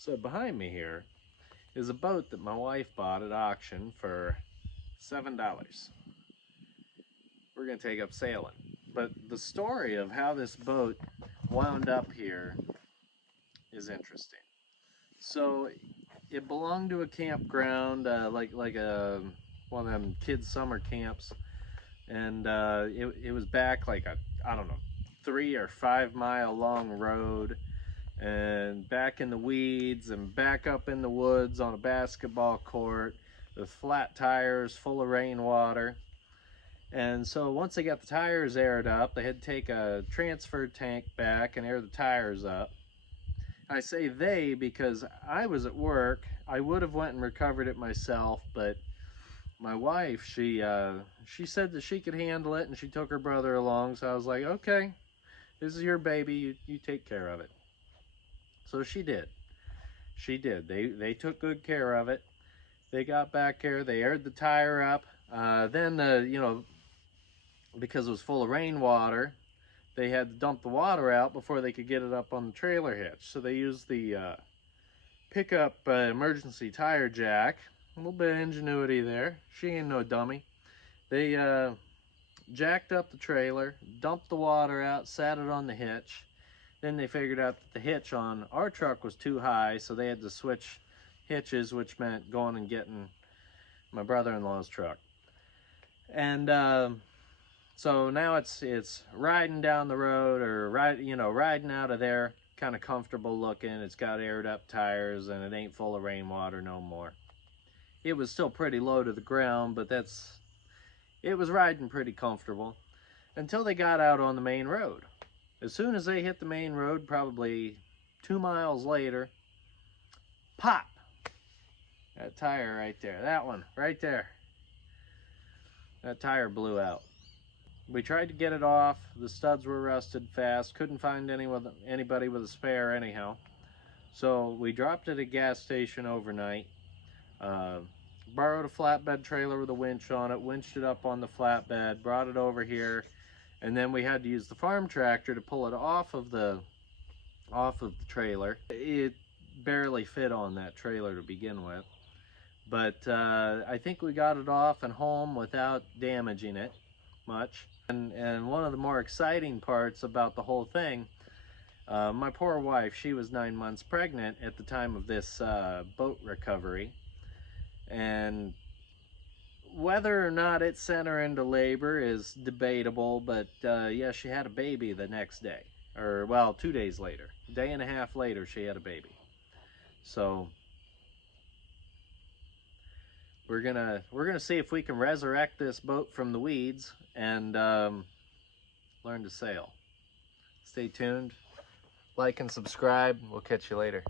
So behind me here is a boat that my wife bought at auction for $7. We're gonna take up sailing. But the story of how this boat wound up here is interesting. So it belonged to a campground, like a one of them kids summer camps, and it was back like a, I don't know, 3 or 5 mile long road, and back in the weeds and back up in the woods on a basketball court with flat tires full of rainwater. And so once they got the tires aired up, they had to take a transfer tank back and air the tires up. I say they because I was at work. I would have went and recovered it myself, but my wife, she said that she could handle it, and she took her brother along. So I was like, okay, this is your baby. You take care of it. So she did. She did. They took good care of it. They got back here. They aired the tire up. Then because it was full of rainwater, they had to dump the water out before they could get it up on the trailer hitch. So they used the pickup emergency tire jack. A little bit of ingenuity there. She ain't no dummy. They jacked up the trailer, dumped the water out, sat it on the hitch. Then they figured out that the hitch on our truck was too high, so they had to switch hitches, which meant going and getting my brother-in-law's truck. And so now it's riding down the road, or riding out of there, kind of comfortable looking. It's got aired up tires, and it ain't full of rainwater no more. It was still pretty low to the ground, but it was riding pretty comfortable until they got out on the main road. As soon as they hit the main road, probably 2 miles later, pop! That tire right there, that one right there. That tire blew out. We tried to get it off. The studs were rusted fast. Couldn't find anybody with a spare anyhow. So we dropped it at a gas station overnight. Borrowed a flatbed trailer with a winch on it, winched it up on the flatbed, brought it over here, and then we had to use the farm tractor to pull it off of the trailer. It barely fit on that trailer to begin with, but I think we got it off and home without damaging it much. And one of the more exciting parts about the whole thing, my poor wife, she was 9 months pregnant at the time of this boat recovery, and whether or not it sent her into labor is debatable, but yeah, she had a baby the next day, or well, 2 days later. A day and a half later, she had a baby. So we're gonna see if we can resurrect this boat from the weeds and learn to sail. Stay tuned, like and subscribe. We'll catch you later.